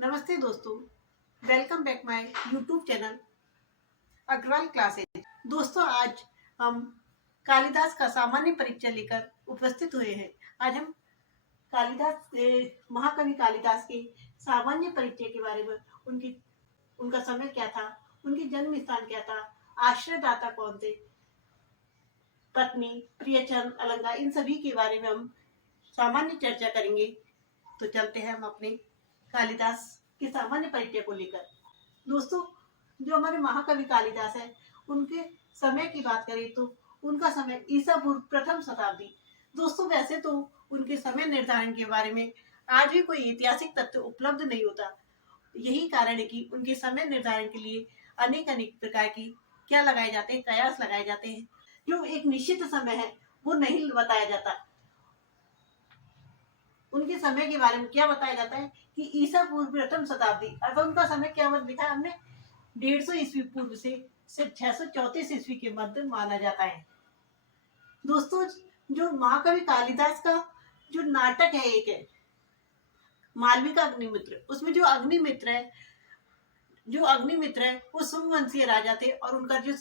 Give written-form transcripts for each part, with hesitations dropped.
नमस्ते दोस्तों, welcome back my YouTube channel Agarwal classes. दोस्तों, आज हम कालिदास का सामान्य परिचय लेकर उपस्थित हुए हैं। आज हम महाकवि कालिदास के सामान्य परिचय के बारे में, उनका समय क्या था, उनकी जन्म स्थान क्या था, आश्रयदाता कौन थे, पत्नी, प्रियचन, अलंगा, इन सभी के बारे में हम सामान्य चर्चा करेंगे। तो चलते हैं हम अपने कालिदास के सामान्य परिचय को लेकर। दोस्तों, जो हमारे महाकवि कालिदास है, उनके समय की बात करें तो उनका समय ईसा पूर्व प्रथम शताब्दी। दोस्तों, वैसे तो उनके समय निर्धारण के बारे में आज भी कोई ऐतिहासिक तथ्य उपलब्ध नहीं होता। यही कारण है कि उनके समय निर्धारण के लिए अनेक अनेक प्रकार की क्या लगाए जाते हैं, कयास लगाए जाते हैं। जो एक निश्चित समय है वो नहीं बताया जाता। उनके समय के बारे में क्या बताया जाता है कि ईसा पूर्व प्रथम शताब्दी, अर्थात उनका समय क्या लिखा है हमने 150 ईस्वी पूर्व से 634 ईस्वी के मध्य माना जाता है। दोस्तों, जो महाकवि कालिदास का जो नाटक है, एक है मालविका का अग्निमित्र। उसमें जो अग्निमित्र है वो सोमवंशीय राजा थे और उनका जो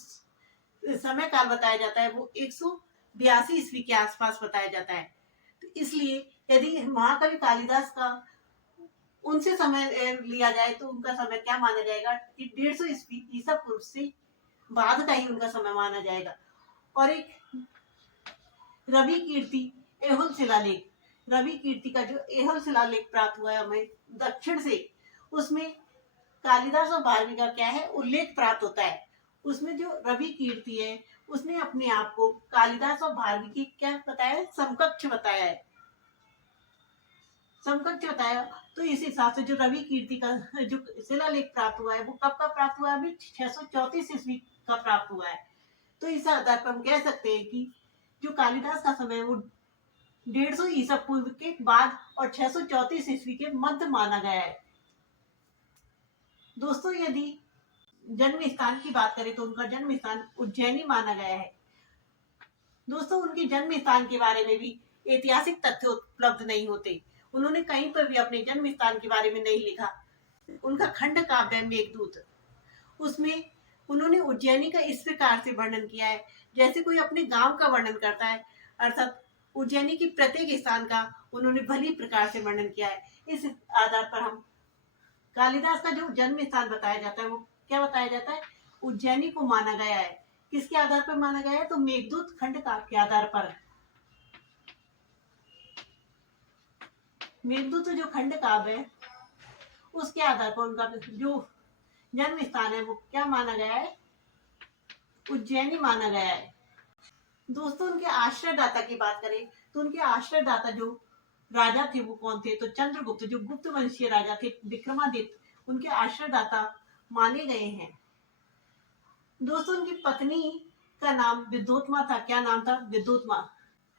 समय काल बताया जाता है वो 182 ईस्वी के आसपास बताया जाता है। तो इसलिए यदि महाकवि कालिदास का उनसे समय लिया जाए तो उनका समय क्या माना जाएगा कि 150 ईस्वी ईसा पूर्व से बाद का ही उनका समय माना जाएगा। और एक रवि कीर्ति एहोल शिलालेख, रवि कीर्ति का जो एहोल शिलालेख प्राप्त हुआ है हमें दक्षिण से, उसमें कालिदास और भारवी का क्या है उल्लेख प्राप्त होता है। उसमें जो रवि कीर्ति है उसने अपने आप को कालिदास और भारवी की क्या बताया, समकक्ष बताया है, समकक्ष बताया। तो इस हिसाब से जो रवि कीर्ति का जो शिलालेख प्राप्त हुआ है वो कब का प्राप्त हुआ है, अभी 634 ईस्वी का प्राप्त हुआ है। तो इस आधार पर हम कह सकते हैं कि जो कालिदास का समय वो 150 ईसा पूर्व के बाद और 634 ईस्वी के मध्य माना गया है। दोस्तों, यदि जन्म स्थान की बात करें तो उनका जन्म स्थान उज्जैनी माना गया है। दोस्तों, उनके जन्म स्थान के बारे में भी ऐतिहासिक तथ्य उपलब्ध नहीं होते। उन्होंने कहीं पर भी अपने जन्म स्थान के बारे में नहीं लिखा। उनका खंड काव्य मेघदूत, उसमें उन्होंने उज्जैनी का इस प्रकार से वर्णन किया है जैसे कोई अपने गांव का वर्णन करता है, अर्थात उज्जैनी की प्रत्येक स्थान का उन्होंने भली प्रकार से वर्णन किया है। इस आधार पर हम कालिदास का जो जन्म स्थान बताया जाता है वो क्या बताया जाता है, उज्जैनी को माना गया है। किसके आधार पर माना गया है, तो मेघदूत खंड काव्य के आधार पर। मेघदूत जो खंड काव्य है उसके आधार पर उनका जो जन्म स्थान है वो क्या माना गया है, उज्जैनी माना गया है। दोस्तों, उनके आश्रयदाता की बात करें तो उनके आश्रयदाता जो राजा थे वो कौन थे, तो चंद्रगुप्त, जो गुप्त वंशीय राजा थे, विक्रमादित्य, उनके आश्रयदाता माने गए हैं। दोस्तों, उनकी पत्नी का नाम विद्योत्मा था। क्या नाम था, विद्योत्मा।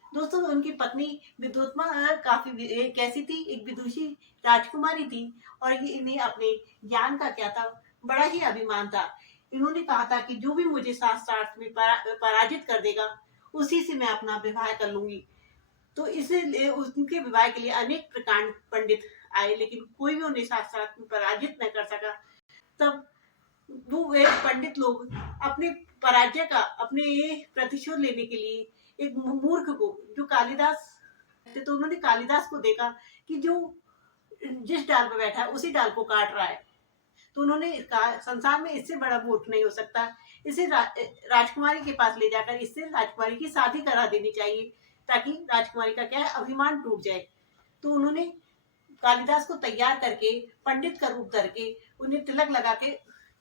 दोस्तों, उनकी पत्नी विद्योत्मा काफी कैसी थी, एक विदुषी राजकुमारी थी और ये इन्हें अपने ज्ञान का क्या था, बड़ा ही अभिमान था। इन्होंने कहा था कि जो भी मुझे शास्त्रार्थ में पराजित कर देगा उसी से मैं अपना विवाह कर लूंगी। तो इसलिए उनके विवाह के लिए अनेक प्रकार पंडित आए, लेकिन कोई भी उन्हें शास्त्रार्थ में पराजित न कर सका। तब वो वे पंडित लोग अपने पराजय का अपने प्रतिशोध लेने के लिए एक मूर्ख को, जो कालिदास थे, तो उन्होंने कालिदास को देखा कि जो जिस डाल पर बैठा है उसी डाल को काट रहा है। तो उन्होंने कहा संसार में इससे बड़ा मूर्ख नहीं हो सकता, इसे राजकुमारी के पास ले जाकर इससे राजकुमारी की शादी करा देनी चाहिए ताकि राजकुमारी का क्या है अभिमान टूट जाए। तो उन्होंने कालिदास को तैयार करके पंडित का रूप धर के उन्हें तिलक लगा के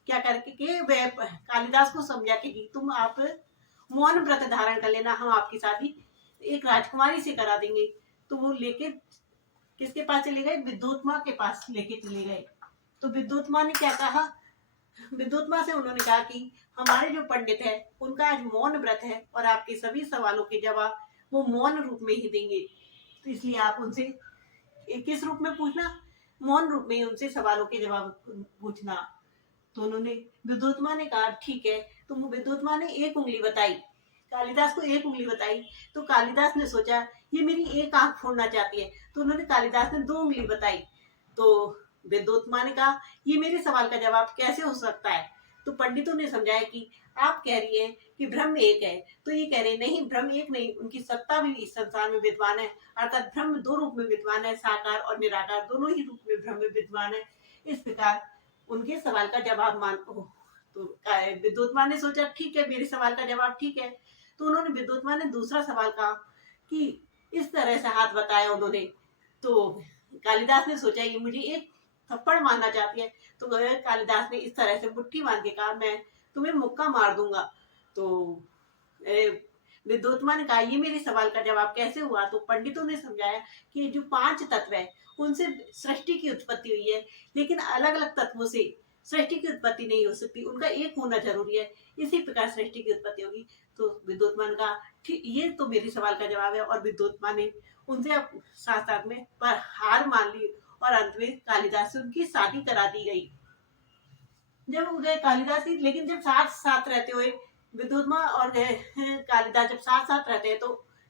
क्या करके के वे कालिदास को समझा कि तुम आप मौन व्रत धारण कर लेना, हम आपकी शादी एक राजकुमारी से करा देंगे। तो वो लेके किसके पास चले गए, विद्योत्मा के पास लेके चले गए। तो विद्योत्मा ने क्या कहा, विद्योत्मा से उन्होंने कहा कि हमारे जो पंडित है उनका आज मौन व्रत है और आपके सभी सवालों के जवाब वो मौन रूप में ही देंगे। तो इसलिए आप उनसे किस रूप में पूछना, मौन रूप में ही उनसे सवालों के जवाब पूछना। तो उन्होंने विद्योत्मा ने कहा ठीक है। तो विद्योत्मा ने एक उंगली बताई, कालिदास को एक उंगली बताई। तो कालिदास ने सोचा ये मेरी एक आंख फोड़ना चाहती है, तो उन्होंने कालिदास ने 2 उंगली बताई। तो विद्योत्मा ने कहा ये मेरे सवाल का जवाब कैसे हो सकता है। तो पंडितों ने समझाया कि आप कह रही है कि ब्रह्म एक है, तो ये कह रहे नहीं, ब्रह्म एक नहीं, उनकी सत्ता भी इस संसार में विद्वान है, अर्थात ब्रह्म दो रूप में विद्वान है, साकार और निराकार दोनों ही रूप में ब्रह्म विद्वान है। इस प्रकार उनके सवाल का जवाब मान तो विद्योत्मा ने सोचा ठीक है, मेरे सवाल का जवाब ठीक है। तो उन्होंने विद्योत्मा ने दूसरा सवाल कहा कि इस तरह से हाथ बताया उन्होंने। तो कालिदास ने सोचा ये मुझे एक थप्पड़ मारना चाहती है, तो कालिदास ने इस तरह से मुट्ठी बांध के कहा मैं तुम्हें मुक्का मार दूंगा। तो विद्योत्मा ने कहा ये मेरे सवाल का जवाब कैसे हुआ। तो पंडितों ने समझाया कि जो 5 तत्व है उनसे सृष्टि की उत्पत्ति हुई है, लेकिन अलग अलग तत्वों से सृष्टि की उत्पत्ति नहीं हो सकती, उनका एक होना जरूरी है, इसी प्रकार सृष्टि की उत्पत्ति होगी। तो विद्योत्मा ने कहा ठीक, ये तो मेरे सवाल का जवाब है। और विद्योत्मा ने उनसे साथ साथ में पर हार मान ली और अंत में कालिदास से उनकी शादी करा दी गई। जब वो गए कालिदास की, लेकिन जब साथ साथ रहते हुए विद्योत्मा और कालिदास जब साथ साथ रहते हैं तो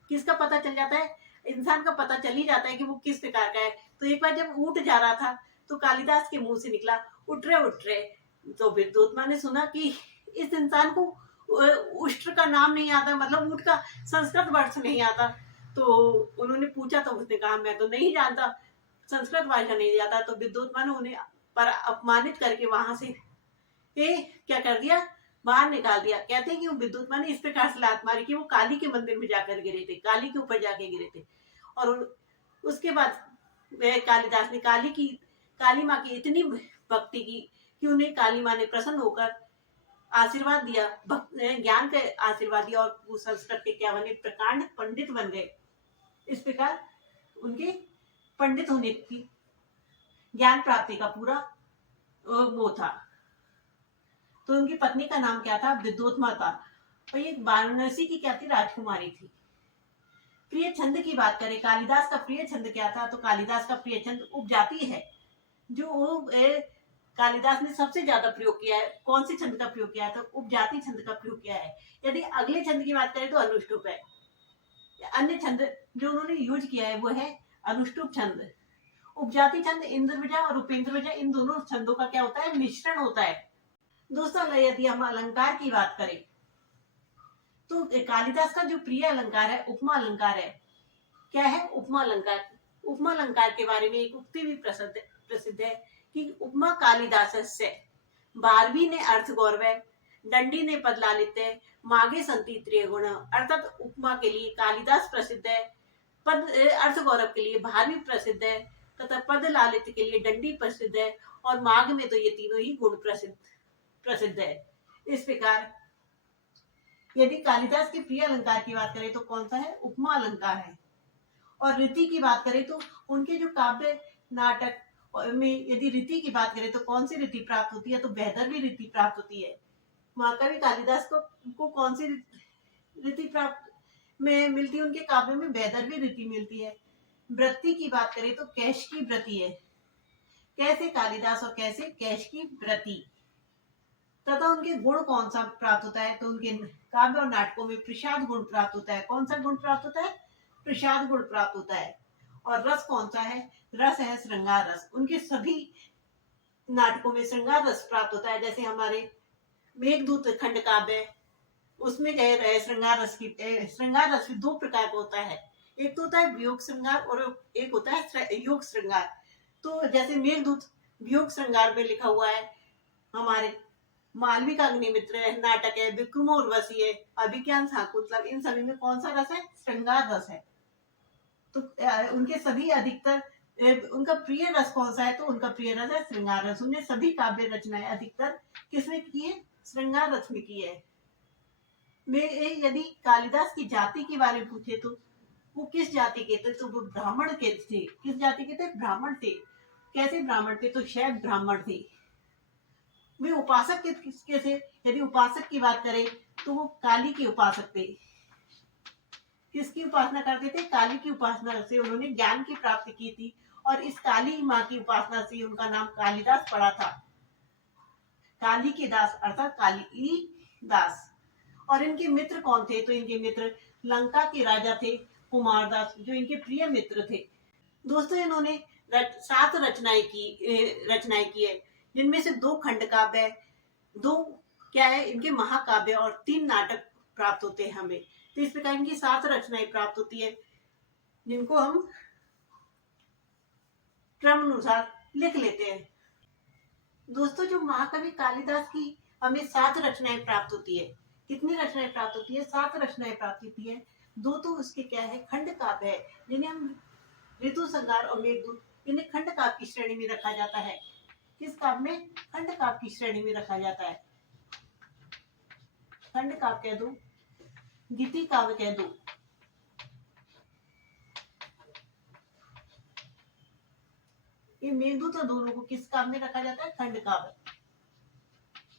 किसका पता चल जाता है, इंसान का पता चल ही जाता है कि वो किस प्रकार का है। तो एक बार जब ऊँट जा रहा था तो कालिदास के मुंह से निकला उठ रहे। तो विद्योत्मा ने सुना कि इस इंसान को उष्ट्र का नाम नहीं आता, मतलब ऊँट का संस्कृत वर्ष नहीं आता। तो उन्होंने पूछा तो उसने कहा मैं तो नहीं जानता, संस्कृत भाषा नहीं आता। तो विद्योत्मा ने उन्हें पर अपमानित करके वहां से क्या कर दिया, बाहर निकाल दिया। कहते हैं कि वो विद्युत्मा ने इस प्रकार से लात मारी कि वो काली के मंदिर में जाकर गिरे थे, काली के ऊपर जाके गिरे थे। और उसके बाद वह कालिदास ने काली माँ की इतनी भक्ति की कि उन्हें काली माँ ने प्रसन्न होकर आशीर्वाद दिया, ज्ञान का आशीर्वाद दिया, और वो संस्कृत के क्या बने, प्रकांड पंडित बन गए। इस प्रकार उनके पंडित होने की ज्ञान प्राप्ति का पूरा वो था। तो उनकी पत्नी का नाम क्या था, विद्योत्मा था। और ये वाराणसी की क्या थी, राजकुमारी थी। प्रिय छंद की बात करें, कालिदास का प्रिय छंद क्या था, तो कालिदास का प्रिय छंद उपजाति है। जो कालिदास ने सबसे ज्यादा प्रयोग किया है, कौन से छंद का प्रयोग किया है, तो उपजाति छंद का प्रयोग किया है। यदि अगले छंद की बात करें तो अनुष्टुप है। अन्य छंद जो उन्होंने यूज किया है वो है अनुष्टुप छंद। उपजाति छंद इंद्रविजय और उपेंद्र विजय, इन दोनों छंदों का क्या होता है, मिश्रण होता है। दोस्तों यदि हम अलंकार की बात करें तो कालिदास का जो प्रिय अलंकार है उपमा अलंकार है। क्या है उपमा अलंकार? उपमा अलंकार के बारे में एक उक्ति भी प्रसिद्ध है कि उपमा कालिदासस्य, बारहवीं ने अर्थ गौरव, दंडी ने पद लालित्य, मागे संति त्रिय गुण। अर्थात उपमा के लिए कालिदास प्रसिद्ध है, पद अर्थ गौरव के लिए भारवी प्रसिद्ध है, तथा पद लालित्य के लिए दंडी प्रसिद्ध है, और माघ में तो ये तीनों ही गुण प्रसिद्ध है। इस प्रकार यदि कालिदास के प्रिय अलंकार की बात करें तो कौन सा है, उपमा अलंकार है। और रीति की बात करें तो उनके जो काव्य नाटक में यदि रीति की बात करें तो कौन सी रीति प्राप्त होती है, तो वैदर्भी रीति प्राप्त होती है। महाकवि कालिदास को कौन सी रीति प्राप्त में मिलती है, उनके काव्य में वैदर्भी रीति मिलती है। वृत्ति की बात करें तो कैशिकी वृत्ति है। कैसे कालिदास और कैसे कैशिकी वृत्ति। तथा उनके गुण कौन सा प्राप्त होता है, तो उनके काव्य और नाटकों में प्रसाद गुण प्राप्त होता है। कौन सा गुण प्राप्त होता है, प्रसाद गुण प्राप्त होता है। और रस कौन सा है, रस है श्रृंगार रस। उनके सभी नाटकों में श्रृंगार रस प्राप्त होता है। जैसे हमारे मेघदूत खंड काव्य, उसमें कह रहे हैं श्रृंगार रस भी 2 प्रकार का होता है। एक तो होता है वियोग श्रृंगार और एक होता है योग श्रृंगार। तो जैसे मेघदूत वियोग श्रृंगार में लिखा हुआ है, हमारे मालवी का अग्निमित्र नाटक है, विक्रमो उर्वशी है, अभिज्ञान शाकुंतलम, इन सभी में कौन सा रस है, श्रृंगार रस है। तो उनके सभी अधिकतर उनका प्रिय रस कौन सा है, तो उनका प्रिय रस है श्रृंगार रस। उन्हें सभी काव्य रचनाएं अधिकतर किसने की है, श्रृंगार रस में की है। यदि कालिदास की जाति के बारे में पूछे तो वो किस जाति के थे, तो वो ब्राह्मण के थे। किस जाति के थे, ब्राह्मण थे। कैसे ब्राह्मण थे, तो शैव ब्राह्मण थे। वे उपासक किसके थे, यदि उपासक की बात करें तो वो काली के उपासक थे। किसकी उपासना करते थे, काली की उपासना से उन्होंने ज्ञान की प्राप्ति की थी, और इस काली माँ की उपासना से उनका नाम कालिदास पड़ा था। काली के दास अर्थात कालिदास। और इनके मित्र कौन थे, तो इनके मित्र लंका के राजा थे कुमारदास, जो इनके प्रिय मित्र थे। दोस्तों इन्होंने 7 रचनाएं की है, जिनमें से 2 खंड काव्य, 2 क्या है इनके महाकाव्य और 3 नाटक प्राप्त होते हैं हमें। तो इस प्रकार इनकी 7 रचनाएं प्राप्त होती है, जिनको हम क्रम अनुसार लिख लेते हैं। दोस्तों, जो महाकवि कालिदास की हमें 7 रचनाएं प्राप्त होती है। कितनी रचनाएं प्राप्त होती है? 7 रचनाएं प्राप्त होती है। 2 तो उसके क्या है, खंड काव्य है, जिन्हें हम ऋतु संहार और मेघदूत, इन्हें खंड काव्य की श्रेणी में रखा जाता है। किस काव्य में? खंड काव्य की श्रेणी में रखा जाता है। खंड काव्य कह दो, गीति काव्य कह दो। ये मेघदूत और दोनों को किस काव्य में रखा जाता है? खंड काव्य।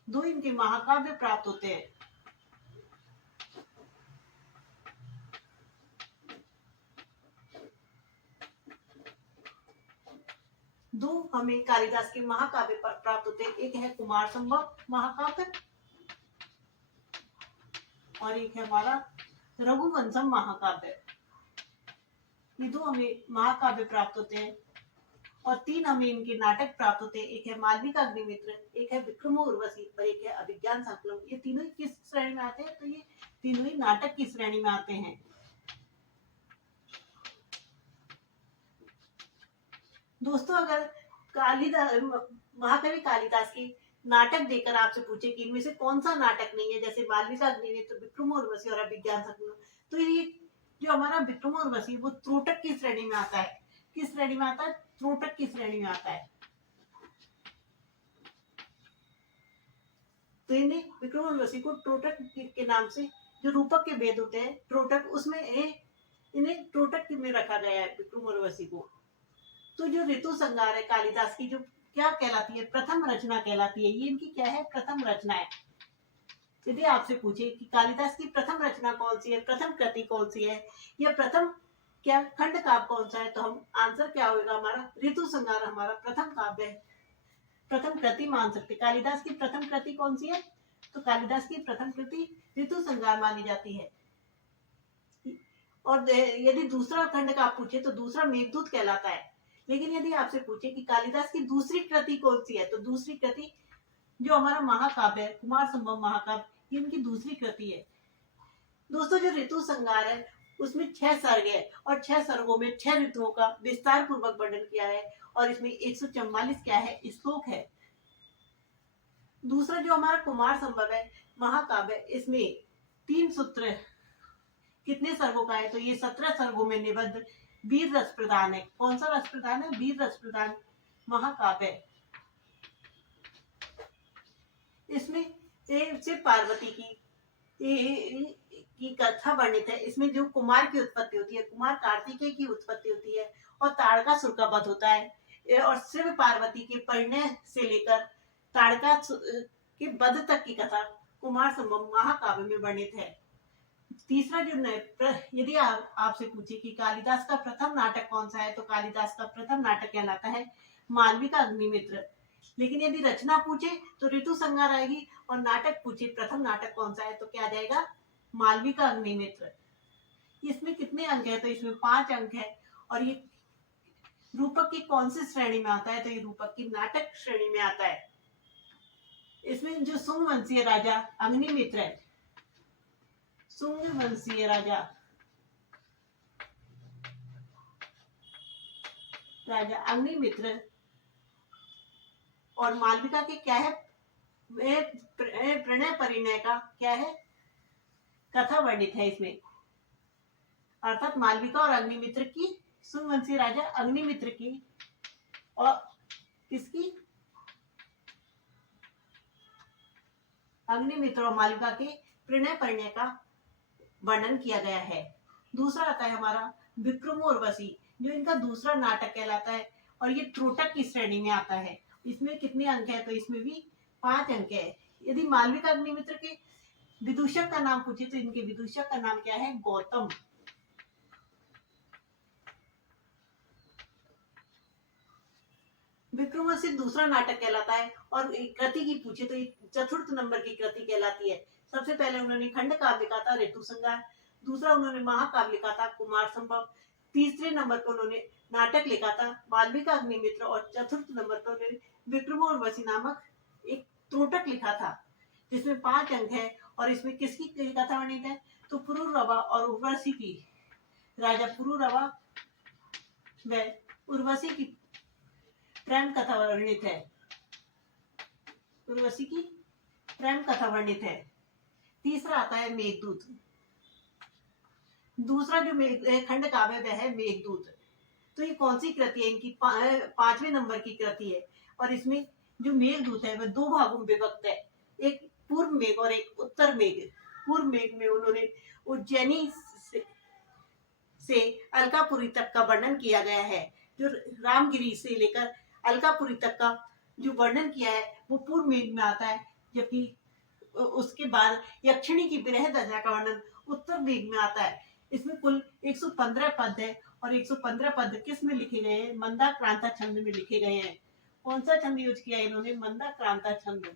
2 इनके महाकाव्य प्राप्त होते हैं। दो हमें कालिदास के महाकाव्य प्राप्त होते हैं। एक है कुमार संभव महाकाव्य और एक है हमारा रघुवंशम महाकाव्य। ये 2 हमें महाकाव्य प्राप्त होते हैं और 3 हमें इनके नाटक प्राप्त होते हैं। एक है मालविका का अग्निमित्र, एक है विक्रमो उर्वशी और एक है अभिज्ञान शाकुंतलम। ये तीनों ही किस श्रेणी में आते हैं? तो ये तीनों ही नाटक की श्रेणी में आते हैं। दोस्तों, अगर महाकवि कालिदास की नाटक देकर आपसे पूछे कि इनमें से कौन सा नाटक नहीं है, जैसे मालविका का अग्निमित्र, विक्रमो उर्वशी और अभिज्ञान शाकुंतलम, तो ये जो हमारा विक्रमो उर्वशी वो त्रोटक की श्रेणी में आता है। किस श्रेणी में आता है? त्रोटक की श्रेणी में आता है। तो इन्हें विक्रम उर्वशी को त्रोटक के नाम से, जो रूपक के भेद होते हैं त्रोटक, उसमें इन्हें त्रोटक में रखा गया है विक्रम उर्वशी को। तो जो ऋतु संहार है कालिदास की, जो क्या कहलाती है? प्रथम रचना कहलाती है। ये इनकी क्या है? प्रथम रचना है। यदि आपसे पूछे कि कालिदास की प्रथम रचना कौन सी है, प्रथम कृति कौन सी है, या प्रथम क्या खंड काव्य कौन सा है, तो हम आंसर क्या होगा हमारा? ऋतु संहार हमारा प्रथम काव्य है, प्रथम कृति मान सकते। कालिदास की प्रथम कृति कौन सी है? तो कालिदास की प्रथम कृति ऋतु संहार मानी जाती है। और यदि दूसरा खंड का आप पूछे तो दूसरा मेघदूत कहलाता है। लेकिन यदि आपसे पूछे कि कालिदास की दूसरी कृति कौन सी है, तो दूसरी कृति जो हमारा महाकाव्य है कुमार संभव महाकाव्य, ये इनकी दूसरी कृति है। दोस्तों, जो ऋतु संहार है उसमें 6 सर्ग है और 6 सर्गों में 6 ऋतुओं का विस्तार पूर्वक वर्णन किया है और इसमें 144 क्या है? श्लोक है। दूसरा जो हमारा कुमार संभव है महाकाव्य, इसमें 3 सूत्र कितने सर्गों का है? तो ये 17 सर्गों में निबद्ध वीर रस प्रदान है। कौन सा रस प्रदान है? वीर रस प्रदान महाकाव्य। इसमें शिव पार्वती की कथा वर्णित है। इसमें जो कुमार की उत्पत्ति होती है, कुमार कार्तिकेय की उत्पत्ति होती है और ताड़कासुर का वध होता है और शिव पार्वती के परिणय से लेकर ताड़कासुर के वध तक की कथा कुमार संभव महाकाव्य में वर्णित है। तीसरा जो यदि आपसे पूछे कि कालिदास का प्रथम नाटक कौन सा है, तो कालिदास का प्रथम नाटक कहलाता है मालविका का अग्निमित्र। लेकिन यदि रचना पूछे तो ऋतु संहार आएगी और नाटक पूछे प्रथम नाटक कौन सा है, तो क्या आ जाएगा? मालविका का अग्निमित्र। इसमें कितने अंक है? तो इसमें 5 अंक है। और ये रूपक की कौन सी श्रेणी में आता है? तो ये रूपक की नाटक श्रेणी में आता है। इसमें जो सुंग वंशीय राजा अग्निमित्र है, सुंग वंशीय राजा अग्निमित्र और मालविका के क्या है? प्रणय परिणय का क्या है? कथा वर्णित है इसमें। अर्थात मालविका और अग्निमित्र की, सुंगवंशी राजा अग्निमित्र की और किसकी? अग्निमित्र और मालविका के प्रणय परिणय का वर्णन किया गया है। दूसरा आता है हमारा विक्रमो उर्वशी, जो इनका दूसरा नाटक कहलाता है और ये त्रोटक की श्रेणी में आता है। इसमें कितने अंक है? तो इसमें भी 5 अंक है। यदि मालविका अग्निमित्र के विदूषक का नाम पूछे तो इनके विदूषक का नाम क्या है? गौतम। विक्रमोर्वशी दूसरा नाटक कहलाता है और कृति की पूछे तो एक चतुर्थ नंबर की कृति कहलाती है। सबसे पहले उन्होंने खंड काव्य लिखा था ऋतु संहार, दूसरा उन्होंने महाकाव्य लिखा था कुमार संभव, तीसरे नंबर पर उन्होंने नाटक लिखा था मालविका अग्निमित्र, और चतुर्थ नंबर पर उन्होंने विक्रम उर्वशी नामक एक त्रोटक लिखा था जिसमें 5 अंक है। और इसमें किसकी कथा वर्णित है? तो पुरूरवा और उर्वशी की, राजा पुरूरवा व उर्वशी की प्रेम कथा वर्णित है। उर्वशी की प्रेम कथा वर्णित है। तीसरा आता है मेघदूत। दूसरा जो खंड काव्य वह है मेघदूत। तो ये कौन सी कृति है? इनकी 5वें नंबर की कृति है। और इसमें जो मेघदूत है वह 2 भागों में विभक्त है, एक पूर्व मेघ और एक उत्तर मेघ। पूर्व मेघ में उन्होंने उज्जैनी से अलकापुरी तक का वर्णन किया गया है। जो रामगिरी से लेकर अलकापुरी तक का जो वर्णन किया है वो पूर्व मेघ में आता है, जबकि उसके बाद यक्षिणी की विरह दशा का वर्णन उत्तर मेघ में आता है। इसमें कुल 115 पद है और 115 पद किस में लिखे गए हैं? मंदाक्रांता छंद में लिखे गए हैं। कौन सा छंद यूज किया इन्होंने? मंदाक्रांता छंद।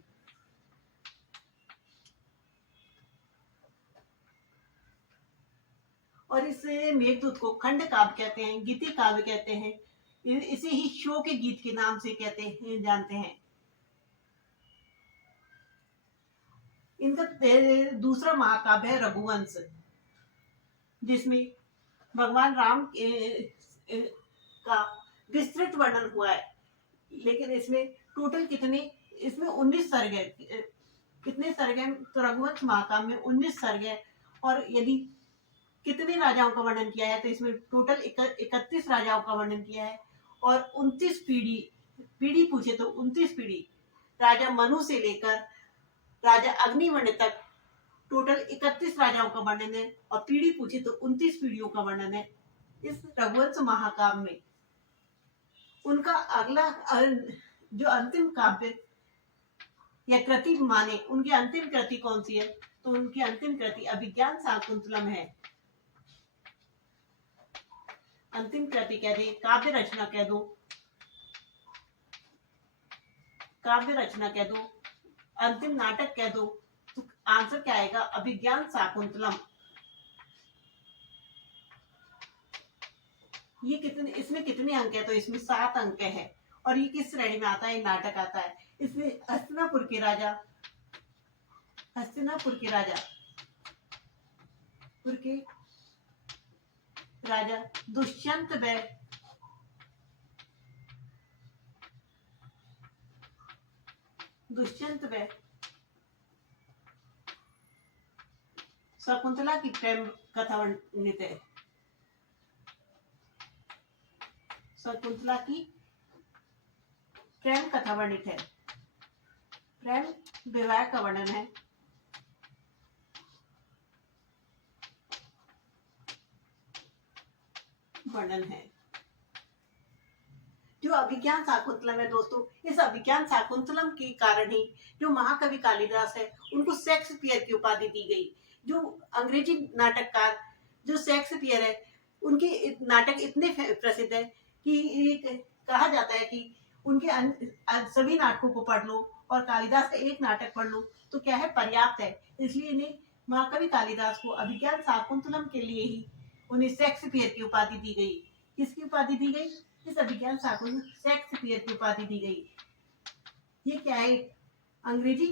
और इस मेघदूत को खंड काव्य कहते हैं, गीति काव्य कहते हैं, इसे ही शो के गीत के नाम से कहते हैं, जानते हैं। इनका दूसरा महाकाव्य है रघुवंश, जिसमें भगवान राम का विस्तृत वर्णन हुआ है। लेकिन इसमें टोटल कितने? इसमें 19 सर्ग है। कितने सर्ग है? तो रघुवंश महाकाव्य में 19 सर्ग है। और यदि कितने राजाओं का वर्णन किया है तो इसमें टोटल 31 राजाओं का वर्णन किया है। और 29 पीढ़ी पूछे तो 29 पीढ़ी, राजा मनु से लेकर राजा अग्निवर्ण तक टोटल 31 राजाओं का वर्णन है। और पीढ़ी पूछे तो 29 पीढ़ियों का वर्णन है इस रघुवंश महाकाव्य में। उनका अगला जो अंतिम काव्य या कृति माने, उनकी अंतिम कृति कौन सी है? तो उनकी अंतिम कृति अभिज्ञान शाकुंतलम है। अंतिम कृति कह दे, काव्य रचना कह दो, काव्य रचना कह दो, अंतिम नाटक कह दो, तो आंसर क्या आएगा? अभिज्ञान शाकुंतलम। ये कितने, इसमें कितने अंक है? तो इसमें 7 अंक है। और ये किस श्रेणी में आता है? नाटक आता है। इसमें हस्तिनापुर के राजा दुष्यंत व शकुंतला की प्रेम कथा वर्णित है। शकुंतला की प्रेम कथा वर्णित है। प्रेम विवाह का वर्णन है। जो अभिज्ञान शाकुंतलम है दोस्तों, इस अभिज्ञान शाकुंतलम के कारण ही जो महाकवि कालिदास है उनको शेक्सपियर की उपाधि दी गई। जो अंग्रेजी नाटककार जो शेक्सपियर है, उनके नाटक इतने प्रसिद्ध है कि कहा जाता है कि उनके सभी नाटकों को पढ़ लो और कालिदास का एक नाटक पढ़ लो तो क्या है, पर्याप्त है। इसलिए इन्हें महाकवि कालिदास को अभिज्ञान शाकुंतलम के लिए ही उन्हें शेक्सपियर की उपाधि दी गई। किसकी उपाधि दी गई? इस अभिज्ञान शाकुंतलम शेक्सपियर की उपाधि दी गई। ये क्या है? अंग्रेजी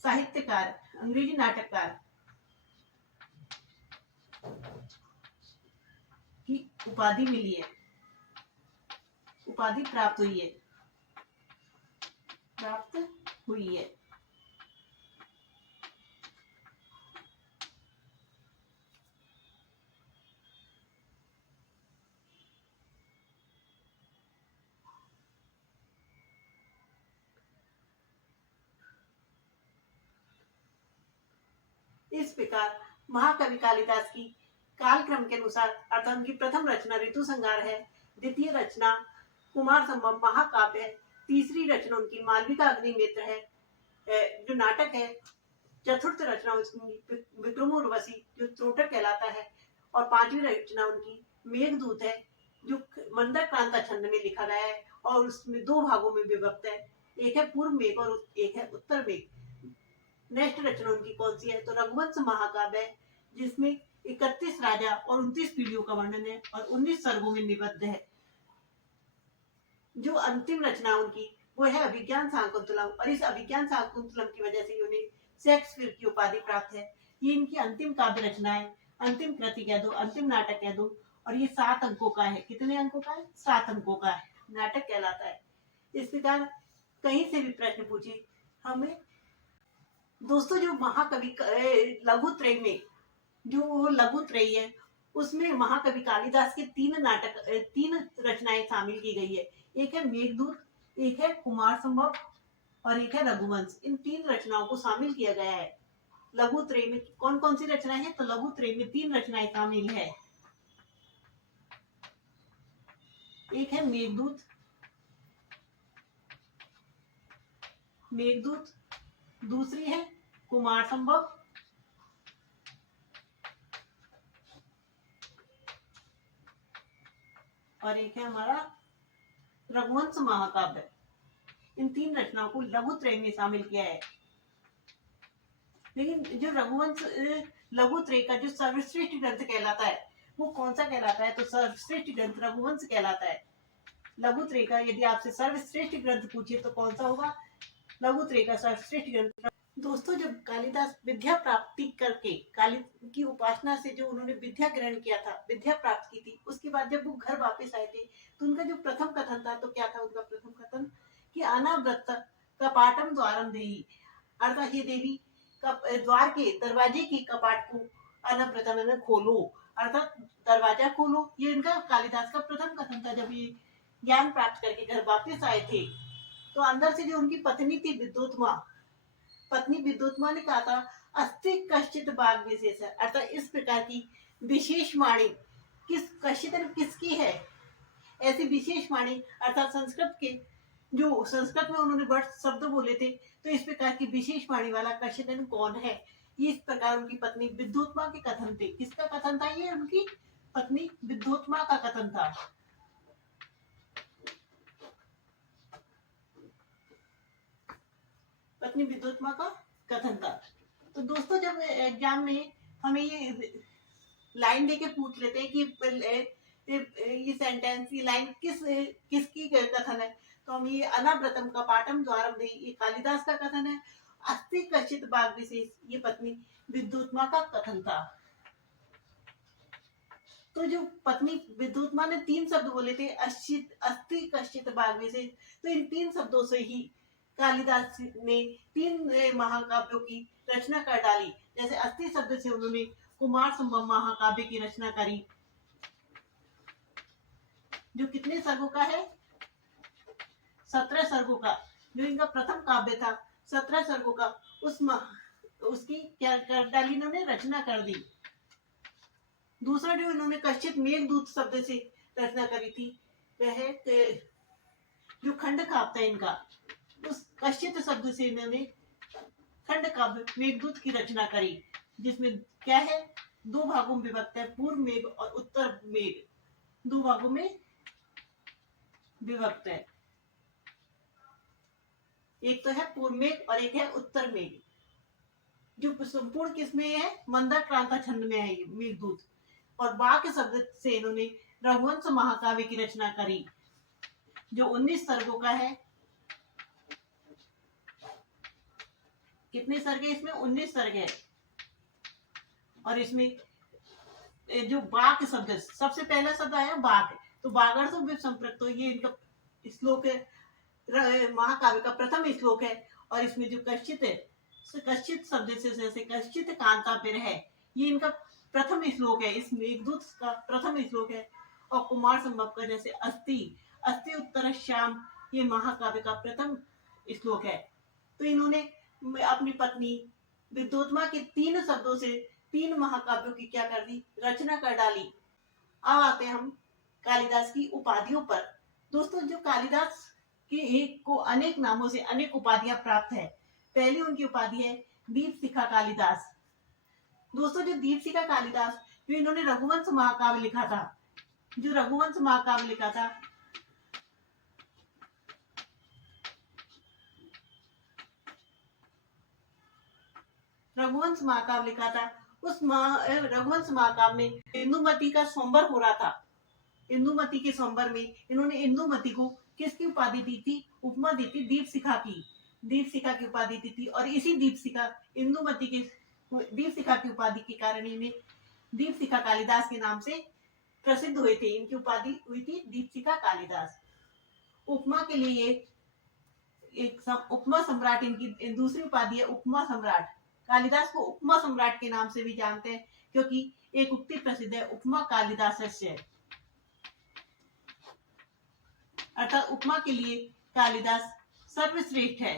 साहित्यकार, अंग्रेजी नाटककार की उपाधि मिली है, उपाधि प्राप्त हुई है। इस प्रकार महाकवि कालिदास की कालक्रम के अनुसार अर्थात उनकी प्रथम रचना ऋतु संहार है, द्वितीय रचना कुमार संभव महाकाव्य है, तीसरी रचना उनकी मालविका अग्निमित्र है जो नाटक है, चतुर्थ रचना उनकी विक्रम उर्वशी जो त्रोटक कहलाता है, और पांचवी रचना उनकी मेघदूत है जो मंदाक्रांता छंद में लिखा गया है और उसमें 2 भागों में विभक्त है, एक है पूर्व मेघ और एक है उत्तर मेघ। नेक्स्ट रचना उनकी कौन सी है? तो रघुवंश महाकाव्य है जिसमें 31 राजा और 29 पीढ़ियों का वर्णन है और 19 सर्गों में निबद्ध है। जो अंतिम रचना उनकी वो है अभिज्ञान शाकुंतलम, और इस अभिज्ञान शाकुंतलम की वजह से उन्हें शेक्सपियर की उपाधि प्राप्त है। ये इनकी अंतिम काव्य रचना है, अंतिम कृति कह दो, अंतिम नाटक कह दो, और ये 7 अंकों का है। कितने अंकों का है? 7 अंकों का है, नाटक कहलाता है। इस प्रकार कहीं से भी प्रश्न पूछे हमें। दोस्तों जो महाकवि लघु त्रय में जो लघु त्रयी है उसमें महाकवि कालिदास के 3 रचनाएं शामिल की गई है। एक है मेघदूत, एक है कुमार संभव और एक है रघुवंश। इन 3 रचनाओं को शामिल किया गया है। लघु त्रय में कौन कौन सी रचनाएं हैं? तो लघु त्रय में 3 रचनाएं शामिल है। एक है मेघदूत, दूसरी है कुमार संभव, और एक है हमारा रघुवंश महाकाव्य। इन 3 रचनाओं को लघु त्रय में शामिल किया है। लेकिन जो रघुवंश लघु त्रय का जो सर्वश्रेष्ठ ग्रंथ कहलाता है वो कौन सा कहलाता है? तो सर्वश्रेष्ठ ग्रंथ रघुवंश कहलाता है। लघु त्रय का यदि आपसे सर्वश्रेष्ठ ग्रंथ पूछे तो कौन सा होगा? लघु त्रय का सर्वश्रेष्ठ ग्रंथ। दोस्तों जब कालिदास विद्या प्राप्ति करके काली की उपासना से जो उन्होंने विद्या ग्रहण किया था, विद्या प्राप्त की थी, उसके बाद जब वो घर वापस आए थे तो उनका जो प्रथम कथन था, तो क्या था उनका प्रथम कथन? कि अनाव्रत कपाटम द्वारम देही, अर्थात ये देवी द्वार के दरवाजे की कपाट को अनाव्रतम में खोलो, अर्थात दरवाजा खोलो। ये इनका कालिदास का प्रथम कथन था जब ये ज्ञान प्राप्त करके घर वापस आए थे। तो अंदर से जो उनकी पत्नी थी विद्योत्मा ने कहा था अस्ति कश्चित बाग विशेष है, अर्थात इस प्रकार की विशेष वाणी किसकी है? ऐसी विशेष वाणी अर्थात संस्कृत में उन्होंने बड़ शब्द बोले थे, तो इस प्रकार की विशेष वाणी वाला कश्चिदन कौन है? ये इस प्रकार उनकी पत्नी विद्योत्मा के कथन थे। किसका कथन था? ये उनकी पत्नी विद्योत्मा का कथन था। पत्नी विद्योत्मा का कथन था। तो दोस्तों जब एग्जाम में हमें ये लाइन देके पूछ लेते हैं कि ये सेंटेंस, ये लाइन किसकी कथन है, तो हम ये अनाव्रतम का पाठम द्वारम दे, ये कालिदास का कथन है। अस्ति कश्चित बाग विशेष, ये पत्नी विद्योत्मा का कथन था। तो जो पत्नी विद्योत्मा ने 3 शब्द बोले थे, अस्ति कश्चित बाग विशेष, तो इन 3 शब्दों से ही कालिदास ने 3 महाकाव्यों की रचना कर डाली। जैसे अस्ति शब्द से उन्होंने कुमार संभव महाकाव्य की रचना करी, जो कितने सर्गों का है? 17 सर्गों का। जो इनका प्रथम काव्य था 17 सर्गों का, उसकी क्या कर डाली इन्होंने? रचना कर दी। दूसरा जो इन्होंने कश्चित मेघदूत शब्द से रचना करी थी वह है जो खंड काव्य था इनका, उस कश्चित शब्द से इन्होंने खंड काव्य मेघदूत की रचना करी, जिसमें क्या है? 2 भागों में विभक्त है, पूर्व मेघ और उत्तर मेघ, 2 भागों में विभक्त है। एक तो है पूर्व मेघ और एक है उत्तर मेघ। जो संपूर्ण किसमें है? मंदार क्रांता छंद में है ये मेघदूत। और वाक्य शब्द से इन्होंने रघुवंश महाकाव्य की रचना करी, जो 19 सर्गों का है। कितने सर्ग है इसमें? 19 सर्ग है। और इसमें जो बाक शब्द, सबसे पहला शब्द आया बाक, तो बागर्थ संप्रक्त, ये इनका श्लोक है, महाकाव्य का प्रथम श्लोक है। और इसमें जो कश्चित है, कश्चित शब्द से जैसे कश्चित कांता पर है, ये इनका प्रथम श्लोक है, इस मेघदूत का प्रथम श्लोक है। और कुमार संभव का जैसे अस्ति उत्तर श्याम, ये महाकाव्य का प्रथम श्लोक है। तो इन्होंने अपनी पत्नी विद्योत्मा के 3 शब्दों से 3 महाकाव्यों की क्या कर दी? रचना कर डाली। अब आते हैं हम कालिदास की उपाधियों पर। दोस्तों जो कालिदास को अनेक नामों से अनेक उपाधियां प्राप्त है। पहली उनकी उपाधि है दीपशिखा कालिदास। दोस्तों जो दीपशिखा कालिदास, जो इन्होंने रघुवंश महाकाव्य लिखा था, जो रघुवंश महाकाव्य लिखा था, रघुवंश महाकाव्य लिखा था, उस रघुवंश महाकाव्य में इंदुमती का स्वयंवर हो रहा था। इंदुमती के स्वयंवर में इन्होंने इंदुमती को किसकी उपाधि दी थी? उपमा दी थी दीपशिखा की, दीपशिखा की उपाधि दी थी। और इसी दीपशिखा, इंदुमती की दीपशिखा की उपाधि के कारण इन्हें दीपशिखा कालिदास के नाम से प्रसिद्ध हुए थे। इनकी उपाधि हुई थी दीपशिखा कालिदास। उपमा के लिए उपमा सम्राट इनकी दूसरी उपाधि है, उपमा सम्राट। कालिदास को उपमा सम्राट के नाम से भी जानते हैं क्योंकि एक उक्ति प्रसिद्ध है, उपमा कालिदासस्य, अर्थात उपमा के लिए कालिदास सर्वश्रेष्ठ है।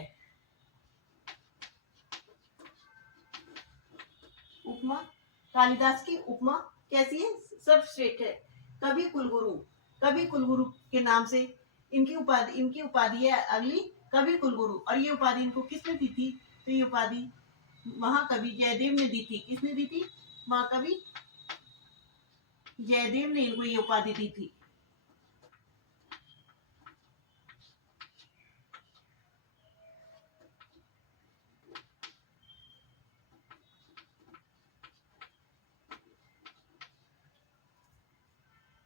उपमा, कालिदास की उपमा कैसी है? सर्वश्रेष्ठ है। कवि कुलगुरु के नाम से इनकी उपाधि है अगली, कवि कुलगुरु। और ये उपाधि इनको किसने दी थी? तो ये उपाधि महाकवि जयदेव ने दी थी। किसने दी थी? महाकवि जयदेव ने इनको ये उपाधि दी थी।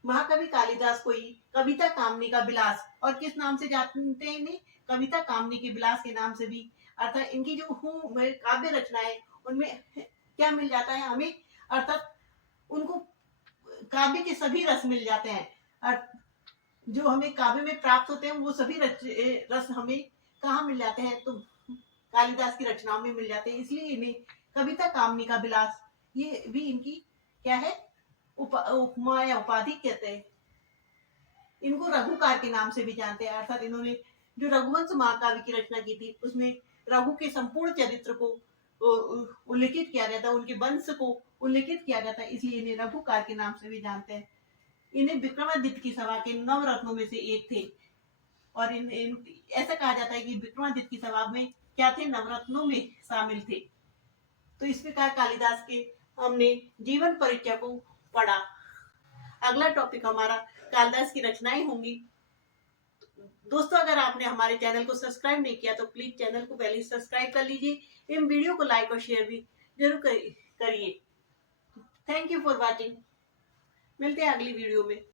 महाकवि कालिदास को ही कविता कामनी का विलास, और किस नाम से जानते हैं इन्हें? कविता कामनी के विलास के नाम से भी। अर्थात इनकी जो काव्य रचनाएं, उनमें क्या मिल जाता है हमें? अर्थात उनको काव्य के सभी रस मिल जाते हैं। जो हमें काव्य में प्राप्त होते हैं वो सभी रस हमें कहाँ मिल जाते हैं? तो कालिदास की रचनाओं में मिल जाते हैं। इसलिए इन्हें कविता कामनी का विलास, ये भी इनकी क्या है? उपमा या उपाधि कहते हैं। इनको रघुकार के नाम से भी जानते हैं। अर्थात इन्होंने जो रघुवंश महाकाव्य की रचना की थी उसमें रघु के संपूर्ण चरित्र को उल्लेखित किया गया था, उनके वंश को उल्लेखित किया गया था, इसलिए इन्हें रघुकार के नाम से भी जानते हैं। इन्हें विक्रमादित्य की सभा के नवरत्नों में से एक थे। और ऐसा कहा जाता है कि विक्रमादित्य की सभा में क्या थे? नवरत्नों में शामिल थे। तो इस प्रकार कालिदास के हमने जीवन परिचय को पढ़ा। अगला टॉपिक हमारा कालिदास की रचनाएं होंगी। दोस्तों, अगर आपने हमारे चैनल को सब्सक्राइब नहीं किया तो प्लीज चैनल को पहले सब्सक्राइब कर लीजिए। इन वीडियो को लाइक और शेयर भी जरूर करिए। Thank you for watching. मिलते हैं अगली वीडियो में।